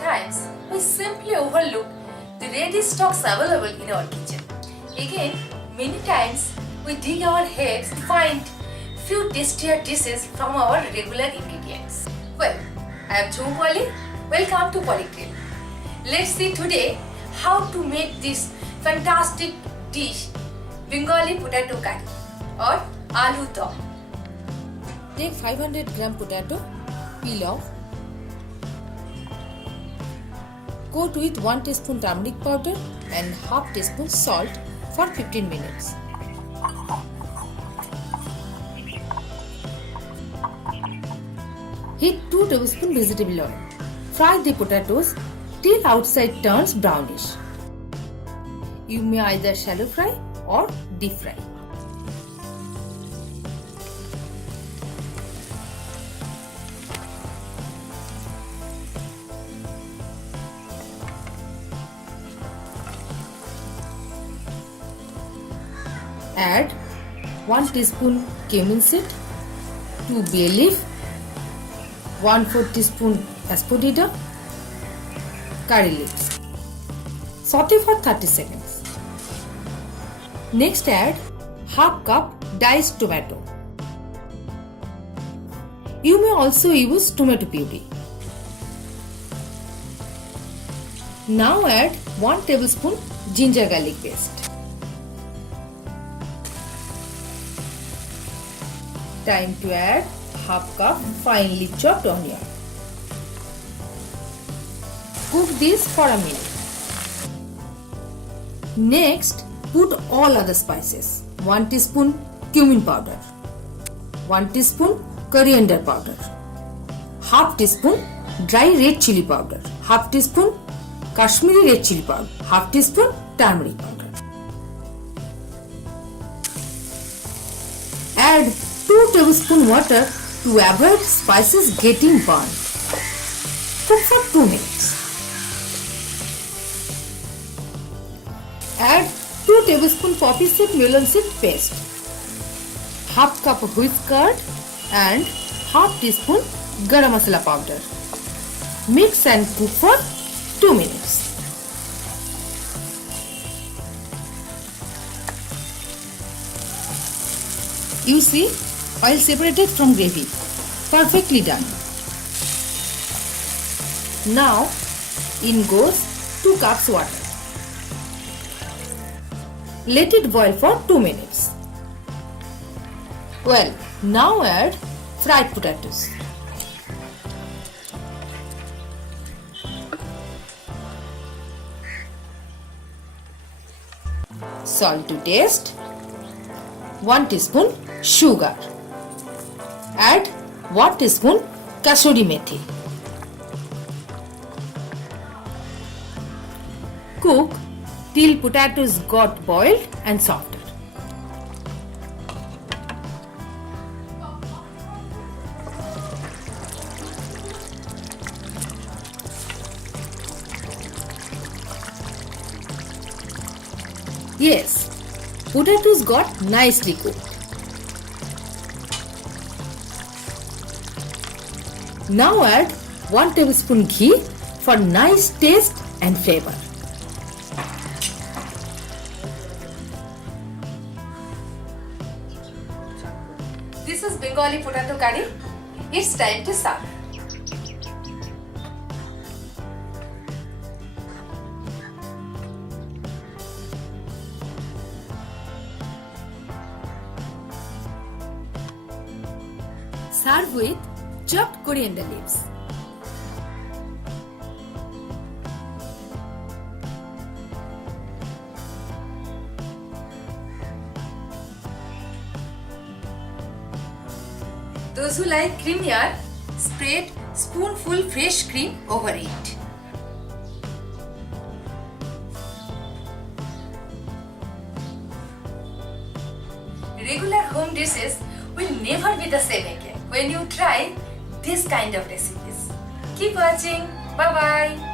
Sometimes we simply overlook the ready stocks available in our kitchen. Again, many times we dig our heads to find few tastier dishes from our regular ingredients. Well, I am Jhumu Poli. Welcome to PoliGrill. Let's see today how to make this fantastic dish, Bengali potato curry or ALU DOM. Take 500 gram potato, peel off. Coat with 1 teaspoon turmeric powder and half teaspoon salt for 15 minutes. Heat 2 tablespoons vegetable oil. Fry the potatoes till outside turns brownish. You may either shallow fry or deep fry. Add 1 teaspoon cumin seed, 2 bay leaf, 1/4 teaspoon asafoetida, curry leaves. Saute for 30 seconds. Next add half cup diced tomato. You may also use tomato puree. Now add 1 tablespoon ginger garlic paste. Time to add half cup finely chopped onion. Cook this for a minute. Next, put all other spices. 1 teaspoon cumin powder, 1 teaspoon coriander powder, half teaspoon dry red chili powder, half teaspoon Kashmiri red chili powder, half teaspoon turmeric powder. Add 2 tablespoons water to avoid spices getting burnt. Cook for 2 minutes. Add 2 tablespoons poppy seed melon seed paste, half cup of whipped curd and half teaspoon garam masala powder. Mix and cook for 2 minutes. You see, oil separated from gravy. Perfectly done. Now, in goes 2 cups water. Let it boil for 2 minutes. Well, now add fried potatoes. Salt to taste. 1 teaspoon sugar. Add 1 teaspoon kasuri methi. Cook till potatoes got boiled and softer. Yes, potatoes got nicely cooked. Now add 1 tablespoon ghee for nice taste and flavor. This is Bengali potato curry. It's time to serve. Serve with chopped coriander leaves. Those who like creamier, spread spoonful fresh cream over it. Regular home dishes will never be the same again when you try this kind of recipes. Keep watching. Bye bye.